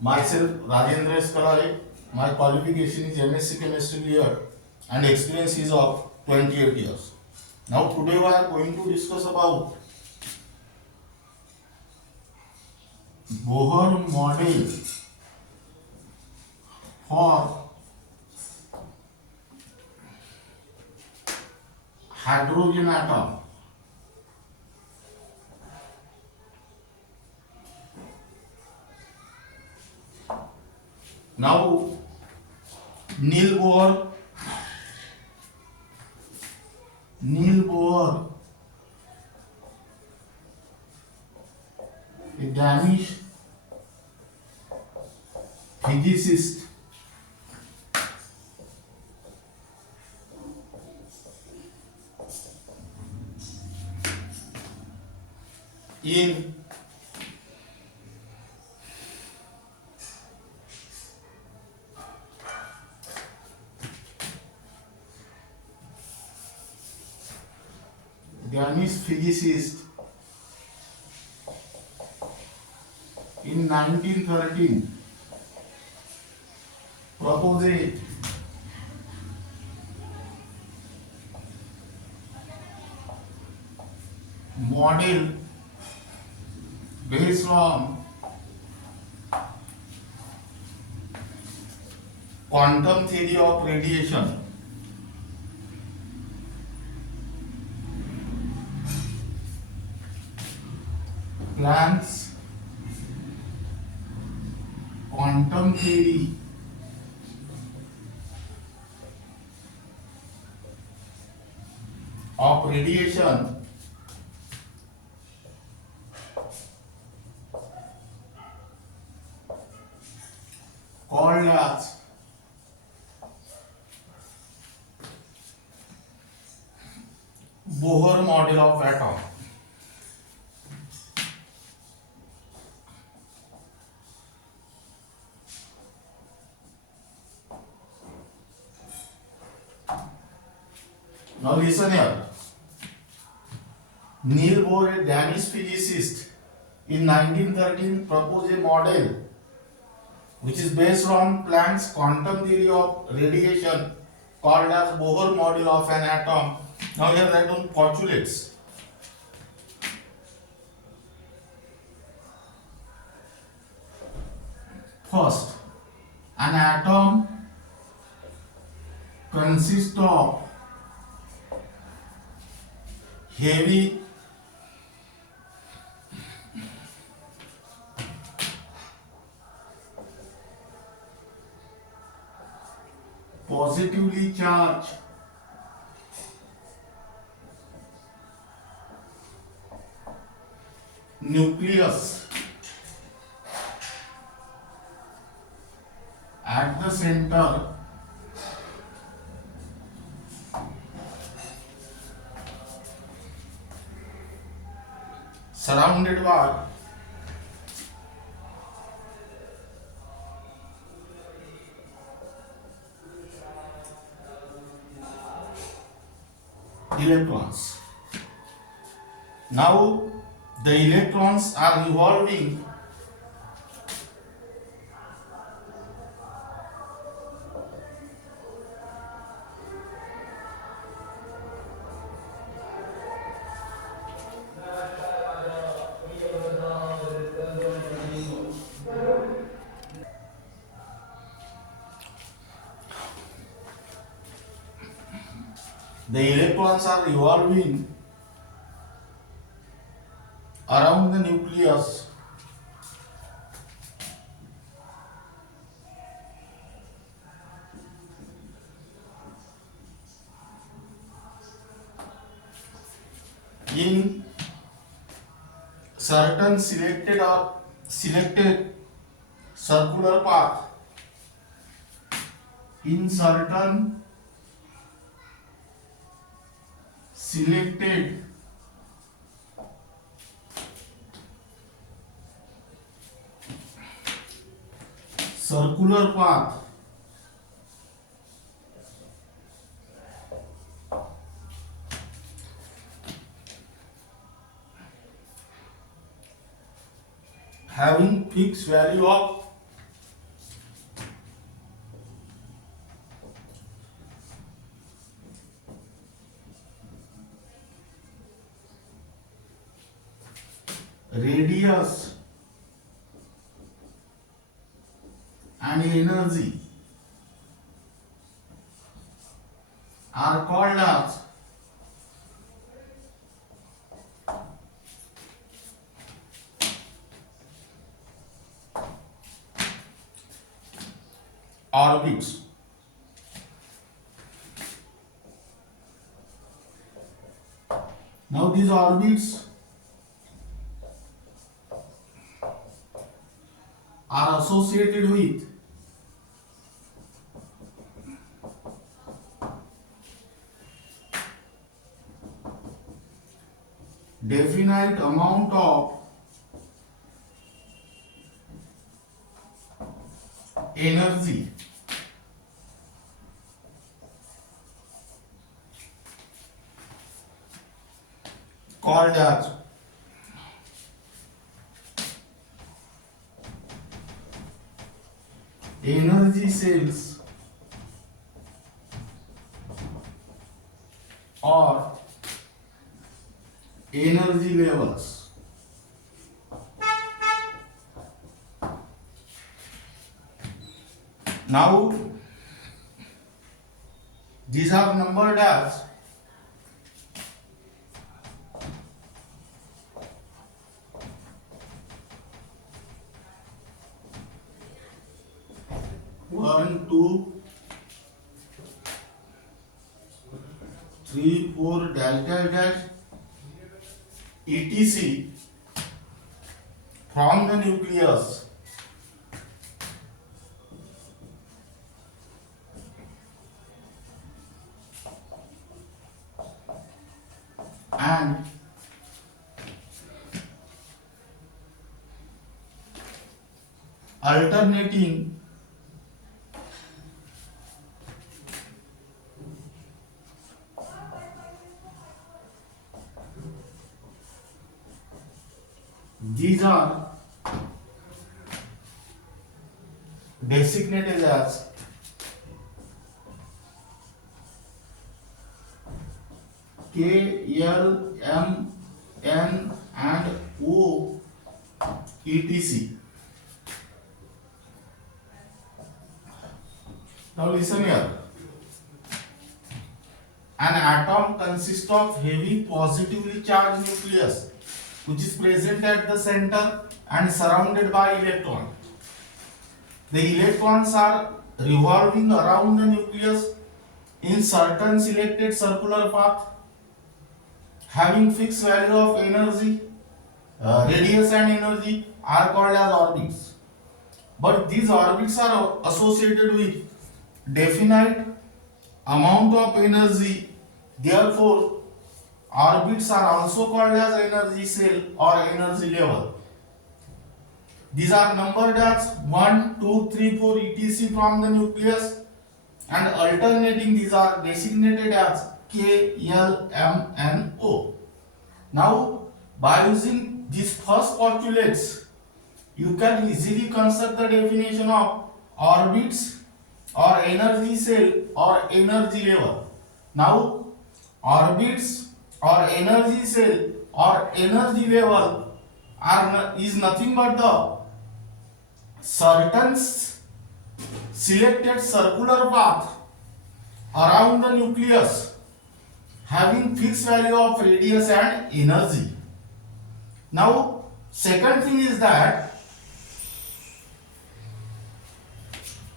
Myself, Rajendra Kalai. My qualification is MSc Chemistry year and experience is of 28 years. Now today we are going to discuss about Bohr model for hydrogen atom. Now Niels Bohr, a Danish physicist, in Danish physicist in 1913 proposed a model based on quantum theory of radiation. Planck's quantum theory of radiation called as Bohr model of atom. Now listen here. Niels Bohr, a Danish physicist, in 1913 proposed a model which is based on Planck's quantum theory of radiation called as Bohr model of an atom. Now here write down postulates. First, an atom consists of heavy positively charged nucleus at the center surrounded by electrons. Now the electrons are revolving around the nucleus in certain selected circular path. In certain selected circular path having fixed value of radius and energy are called as orbits. Now these orbits are associated with definite amount of energy called as energy cells or energy levels. Now these are numbered as one, two, three, four, delta dash, etc. from the nucleus and alternating these are designated as K, L, M, N and O, etc. Now listen here. An atom consists of heavy positively charged nucleus which is present at the center and surrounded by electrons. The electrons are revolving around the nucleus in certain selected circular path having fixed value of energy, radius and energy are called as orbits. But these orbits are associated with definite amount of energy. Therefore, orbits are also called as energy cell or energy level. These are numbered as 1, 2, 3, 4 etc. from the nucleus and alternating these are designated as K, L, M and O. Now by using these first postulates you can easily construct the definition of orbits or energy cell or energy level. Now orbits or energy cell or energy level is nothing but the certain selected circular path around the nucleus having fixed value of radius and energy. Now second thing is that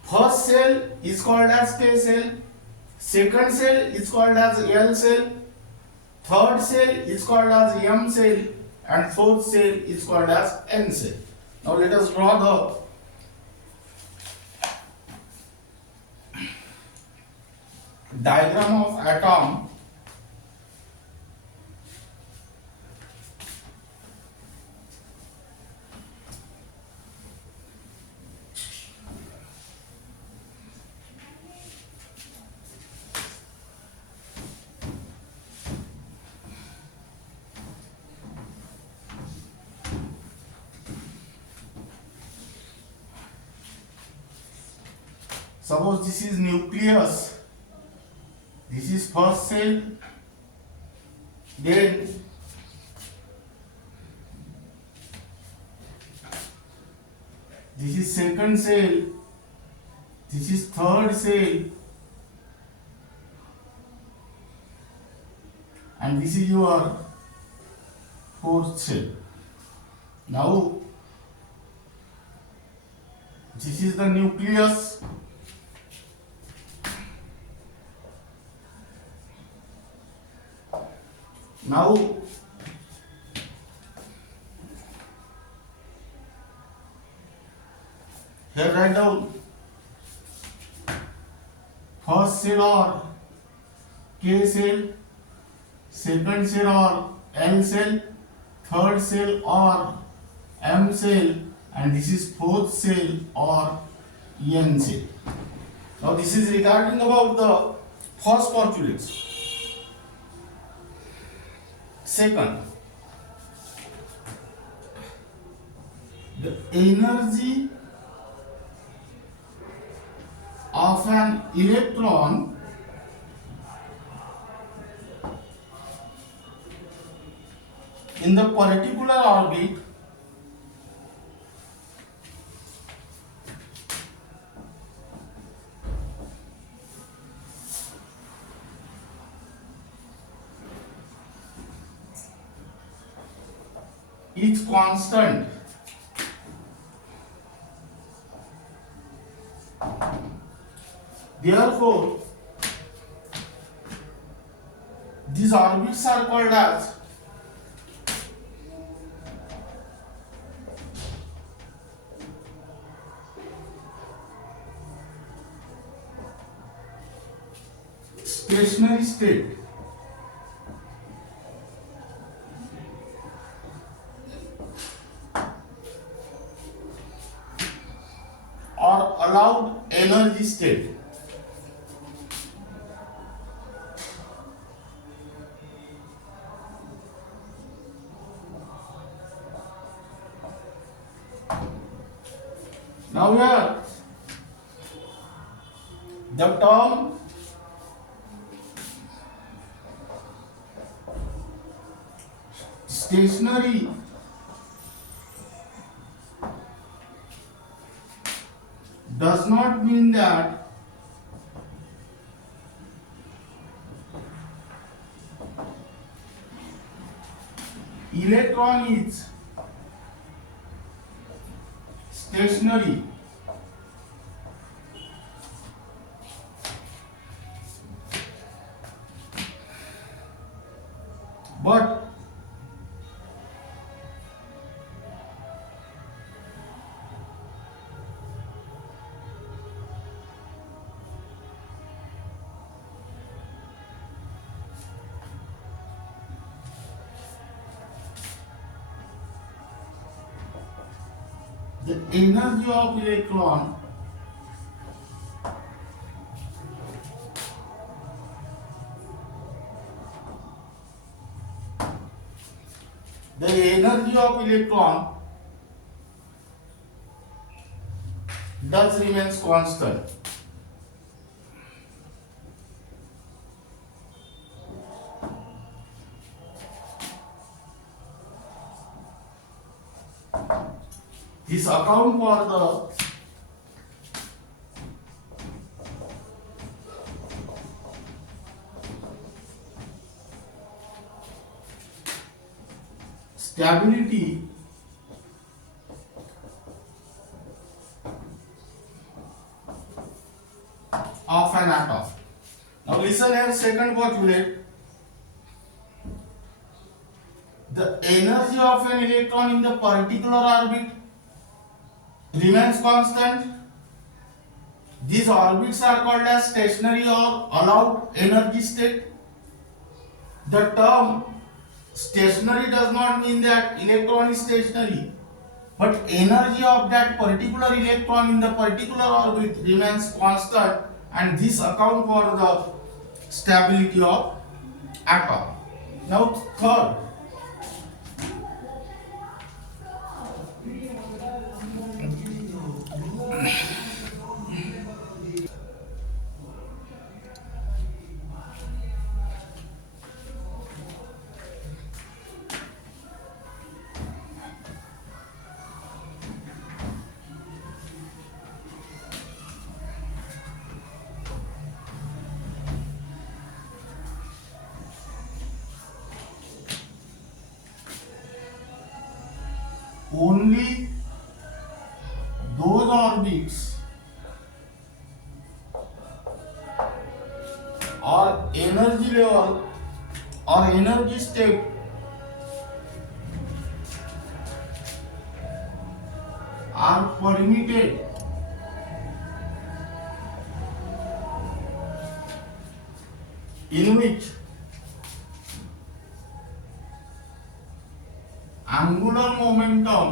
first cell is called as K cell, second cell is called as L cell, third cell is called as M cell and fourth cell is called as N cell. Now let us draw the diagram of atom. Suppose this is nucleus, this is first cell, then this is second cell, this is third cell, and this is your fourth cell. Now this is the nucleus. Now here write down first cell or K cell, second cell or L cell, third cell or M cell, and this is fourth cell or N cell. Now this is regarding about the first postulates. Second, the energy of an electron in the particular orbit is constant. Therefore, these orbits are called as stationary state. Or allowed energy state. Now here the term stationary does not mean that electron is stationary, but the energy of electron does remains constant. This account for the stability of an atom. Now listen here, second postulate. The energy of an electron in the particular orbit remains constant. These orbits are called as stationary or allowed energy state. The term stationary does not mean that electron is stationary, but energy of that particular electron in the particular orbit remains constant, and this account for the stability of atom. Now third, only those orbits or energy level or energy state are permitted in which angular momentum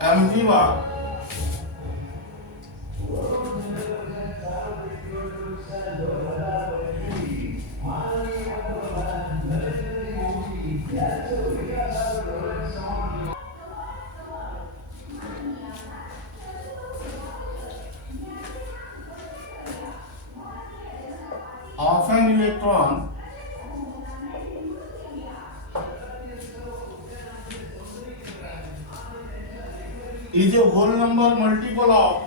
mv bar of an electron is a whole number multiple of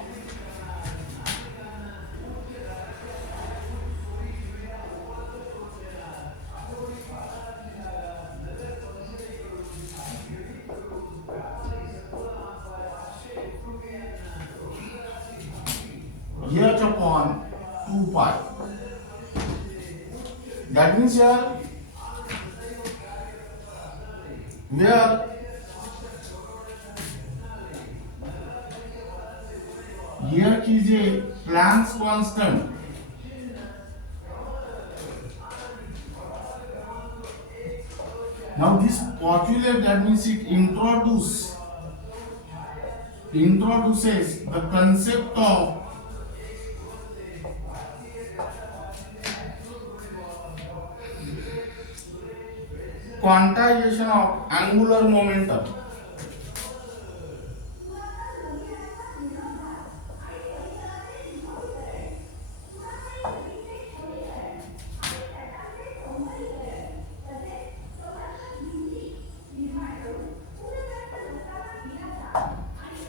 h upon 2 pi. That means here where h is a Planck's constant, now this postulate, that means it introduces the concept of quantization of angular momentum.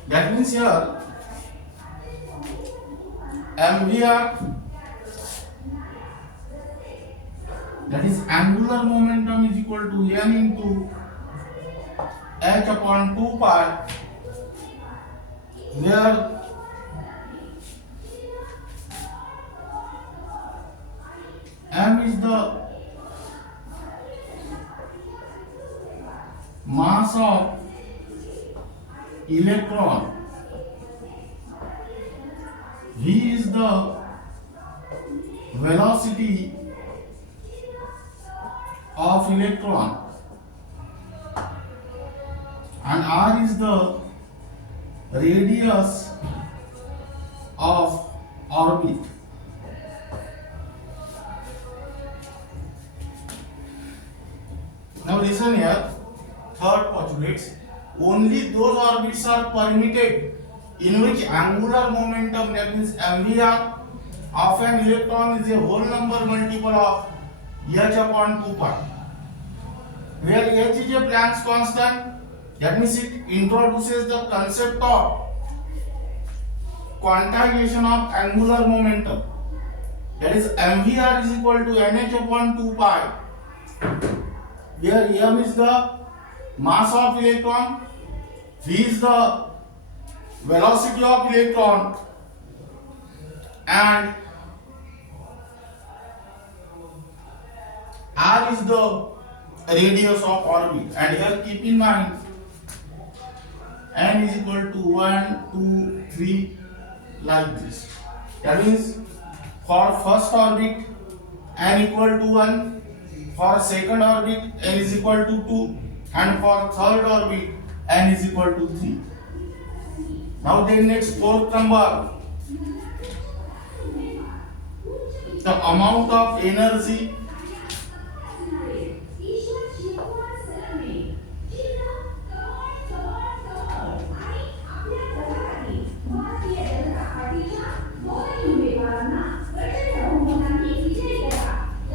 That means here MVR, that is angular momentum, is equal to n into h upon 2 pi, where m is the mass of electron, v is the velocity of electron, and r is the radius of orbit. Now listen here, third postulate, only those orbits are permitted in which angular momentum, that means MVR, of an electron is a whole number multiple of h upon 2 pi, where h is a Planck's constant, that means it introduces the concept of quantization of angular momentum, that is MVR is equal to nh upon 2 pi, where m is the mass of electron, v is the velocity of electron, and r is the radius of orbit. And here keep in mind n is equal to 1, 2, 3 like this. That means for first orbit n equal to 1, for second orbit n is equal to 2, and for third orbit n is equal to 3. Now then next fourth number, the amount of energy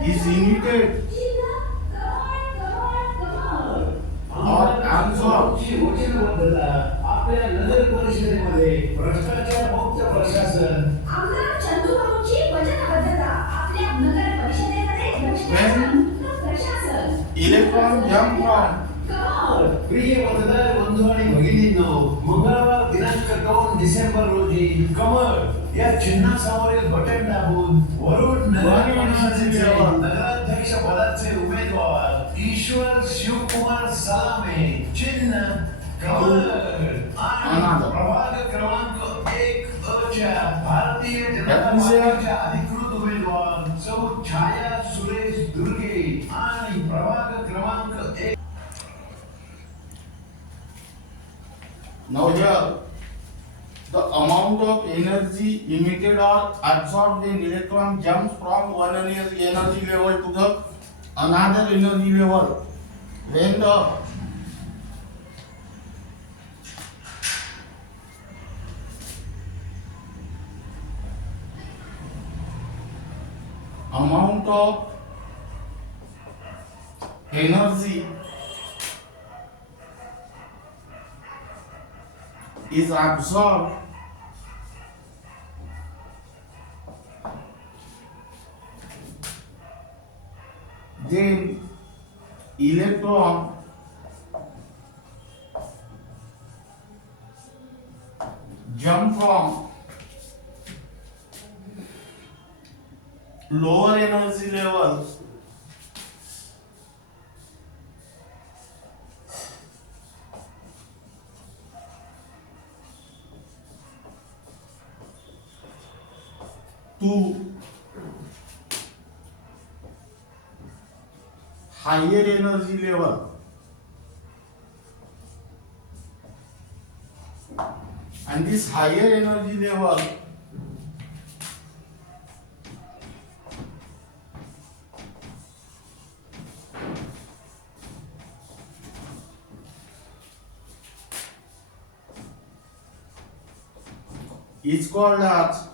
is emitted or absorbed आपल्या नगर परिषदेमध्ये भ्रष्टाचार मुक्त प्रशासन electron jump from ಪ್ರಿಯ ಮತದಾರ ಬಂಧುಗಳಿಗೆ भगिनींनो मंगळवार दिनांक 2 December रोजी कमळ या चिन्हासमोरील बटन दाबून वरुण नगर परिषदेचे नगराध्यक्ष पदाचे उमेदवार ईश्वर शिवकुमार सालामे चिन्ह कमळ आणि प्रभाग क्रमांक 1 च्या भारतीय जनता पार्टीच्या अधिकृत उमेदवार सौ छाया सुरेश दुर्गे आणि प्रभाग क्रमांक 1. Now here the amount of energy emitted or absorbed when electron jumps from one energy level to the another energy level. When the amount of energy is absorbed then electron jump from lower energy levels to higher energy level, and this higher energy level is called as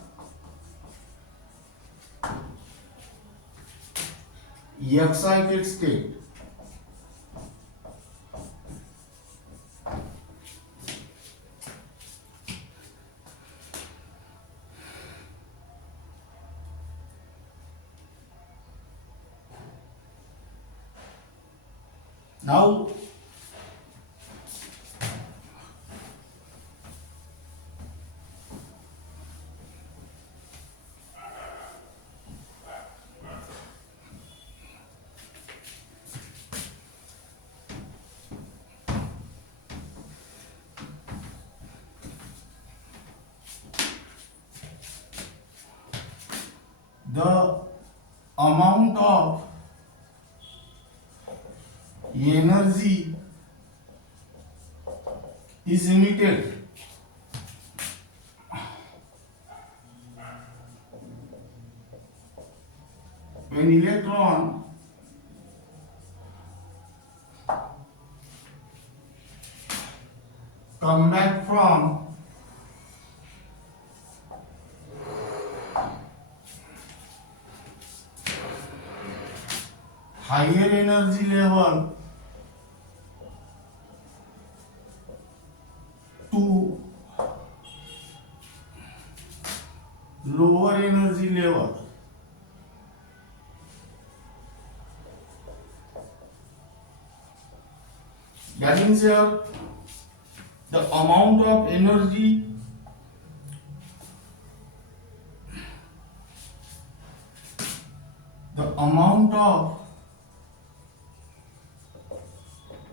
excited state. Now the amount of energy is emitted when electron come back from higher energy level to lower energy level. That means here the amount of energy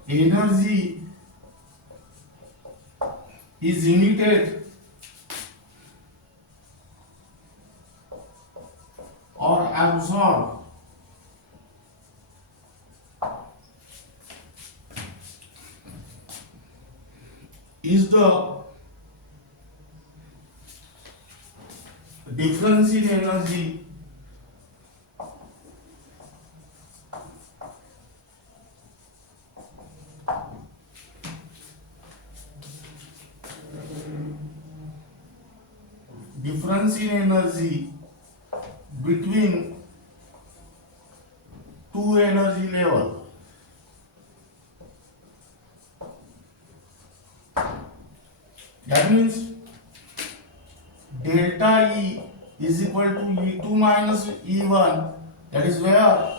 energy is emitted or absorbed is the difference in energy between two energy level. That means delta E is equal to E2 minus E1. That is where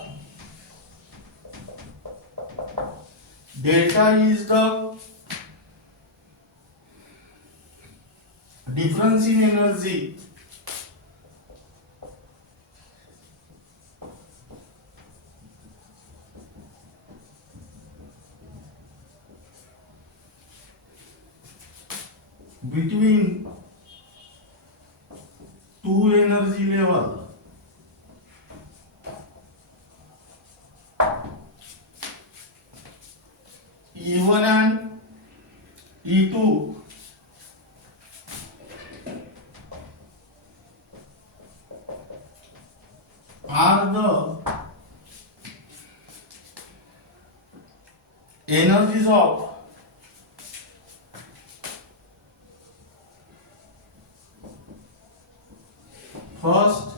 delta E is the difference in energy between two energy level E1 and E2 are the energies of first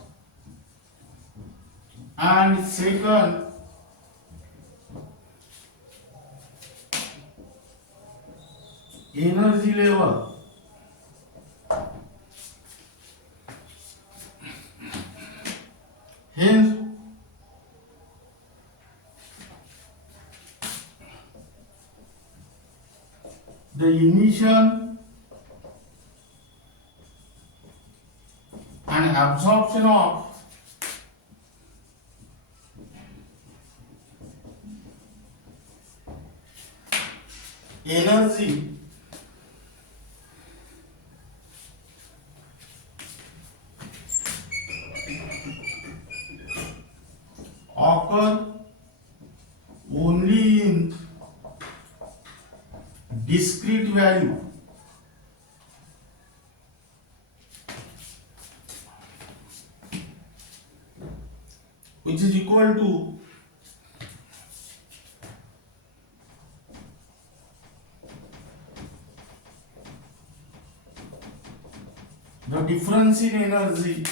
and second energy level. Hence, the emission and absorption of energy occur only in discrete value, which is equal to the difference in energy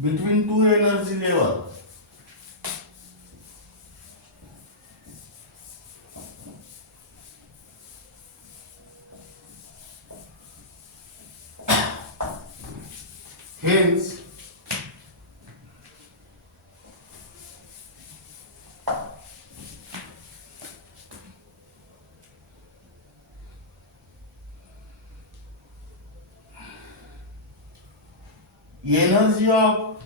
between two energy level. Hence, energy of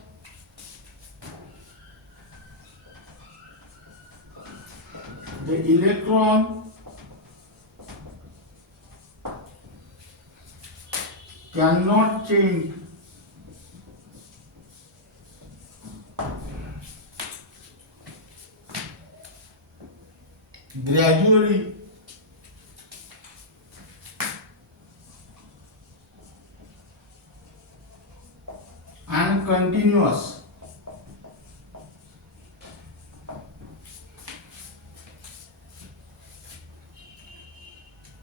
the electron cannot change gradually and continuous,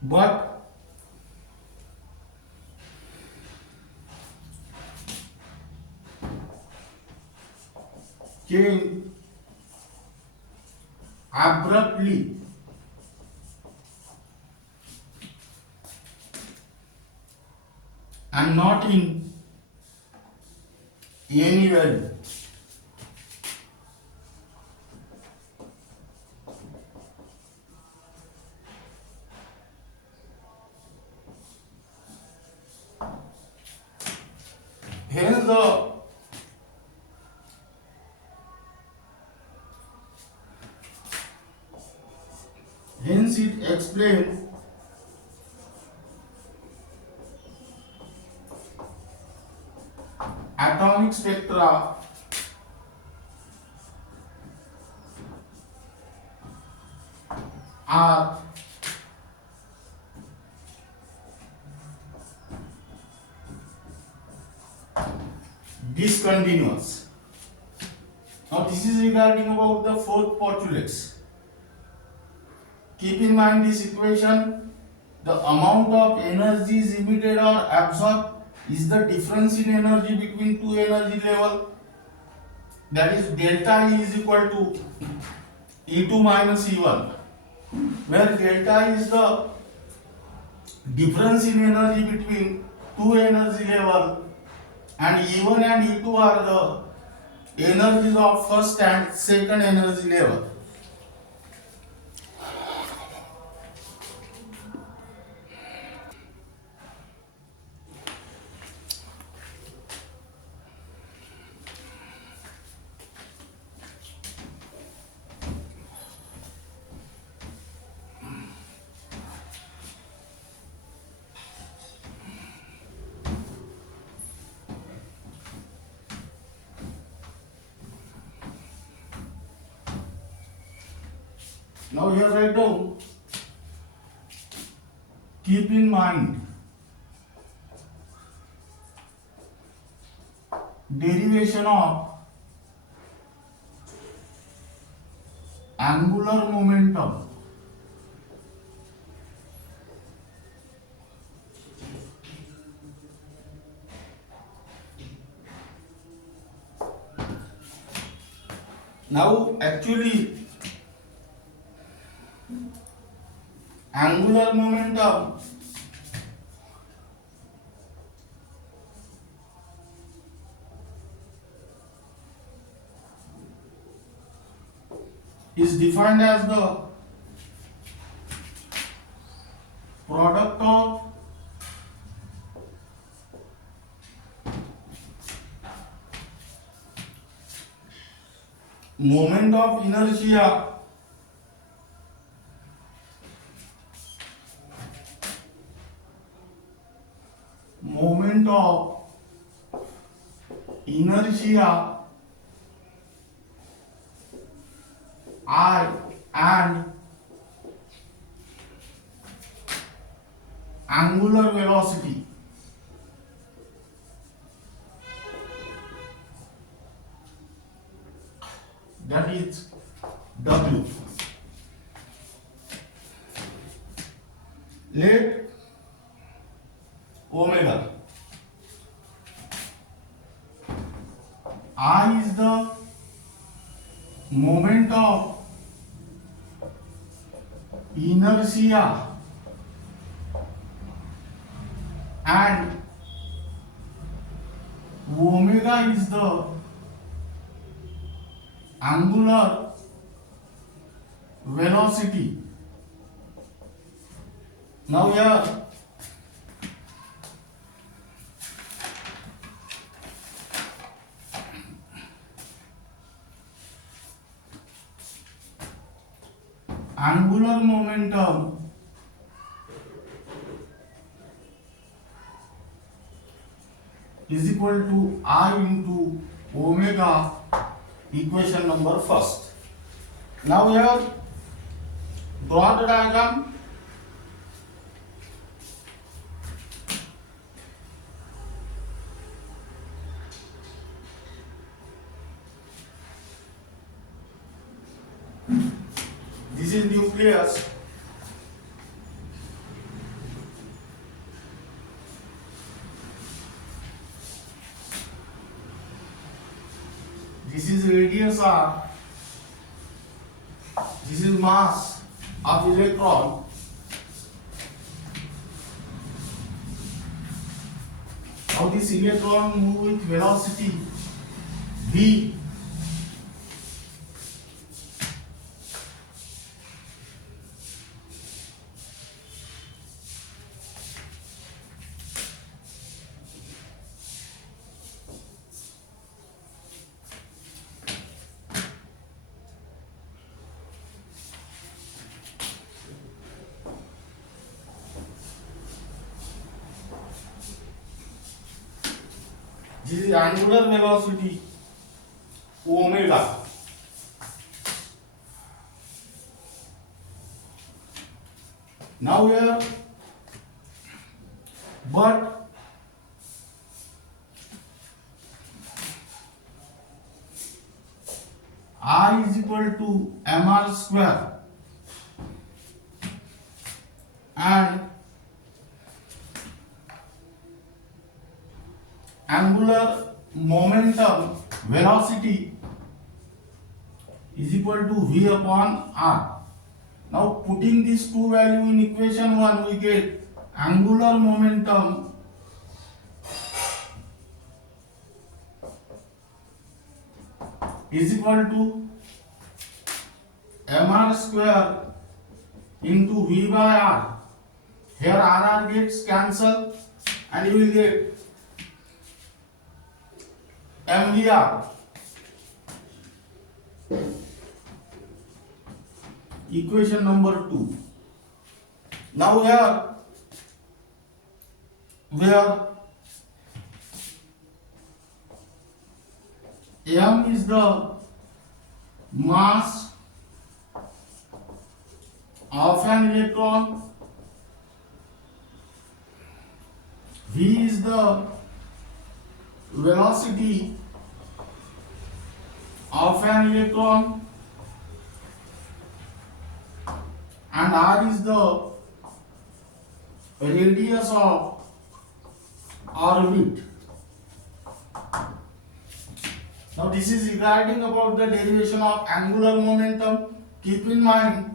but change abruptly and not in any value. Hence it explains atomic spectra are discontinuous. Now this is regarding about the fourth postulates. Keep in mind this equation, the amount of energies emitted or absorbed is the difference in energy between two energy level, that is delta E is equal to E2 minus E1, where delta is the difference in energy between two energy level, and E1 and E2 are the energies of first and second energy level. Now here write down, keep in mind derivation of angular momentum now actually angular momentum is defined as the product of moment of inertia I and angular velocity. That is W. Let omega I is the moment of inertia and omega is the angular velocity. Now here angular momentum is equal to I into omega, equation number first. Now here draw the diagram. This is nucleus. This is radius r. This is mass of electron. Now this electron move with velocity v. This is angular velocity omega. Now here, but I is equal to mr square and angular momentum velocity is equal to v upon r. Now putting these two values in equation 1, we get angular momentum is equal to mr square into v by r. Here r gets cancelled and you will get mvr. Equation number 2. Now here where m is the mass of an electron, v is the velocity of an electron, and r is the radius of orbit. Now this is regarding about the derivation of angular momentum. Keep in mind,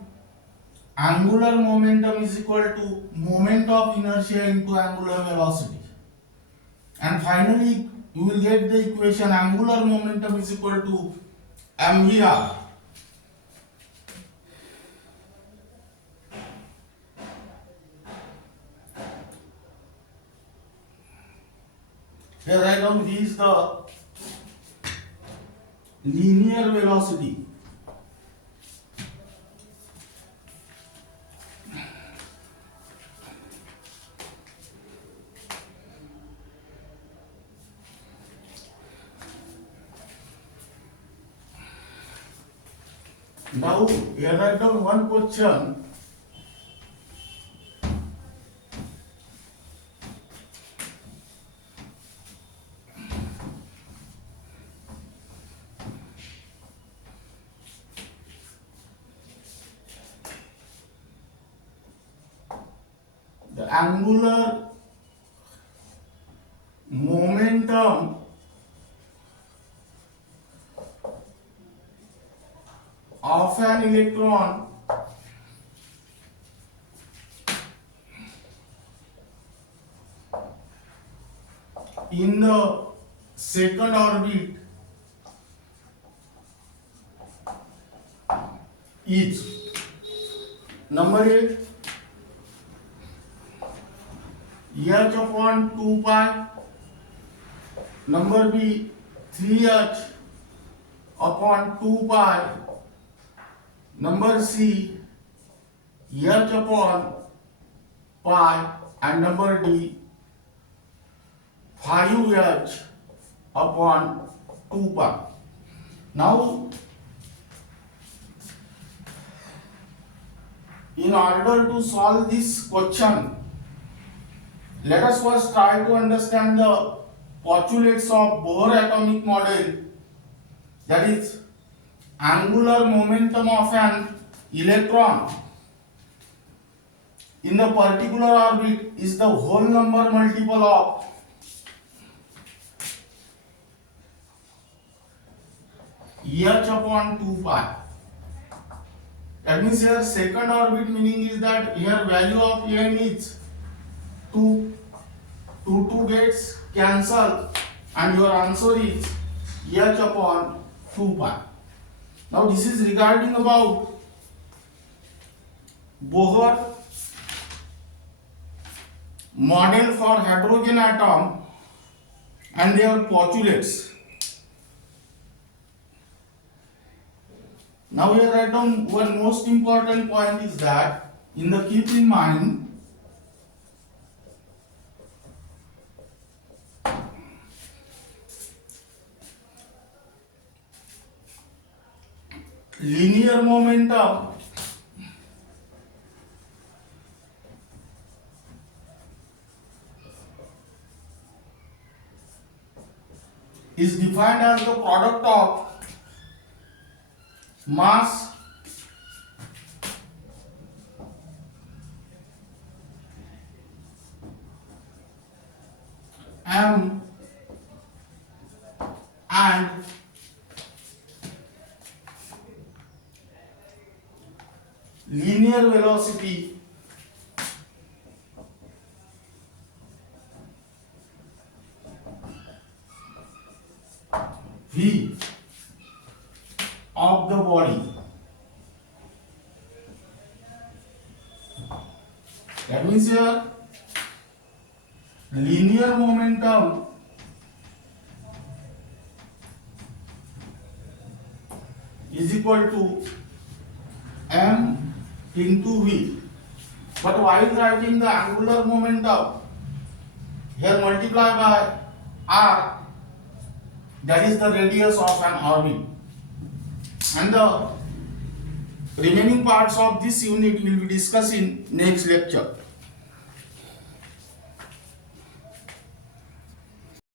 angular momentum is equal to moment of inertia into angular velocity. And finally, you will get the equation angular momentum is equal to mvr. Here write down v is the linear velocity. Now here write down one question. The angular momentum of an electron in the second orbit is number A h upon 2 pi, number B 3h upon 2 pi, number C h upon pi, and number D 5h upon 2 pi. Now in order to solve this question, let us first try to understand the postulates of Bohr atomic model, that is angular momentum of an electron in the particular orbit is the whole number multiple of h upon 2 pi. That means here second orbit meaning is that here value of n is 2. 2 gets cancelled and your answer is h upon 2 pi. Now this is regarding about Bohr model for hydrogen atom and their postulates. Now here write down one most important point is that in the keep in mind linear momentum is defined as the product of mass m and linear velocity v. of the body. That means here linear momentum is equal to m into v. But while writing the angular momentum, here multiply by r, that is the radius of an orbit. And the remaining parts of this unit will be discussed in next lecture.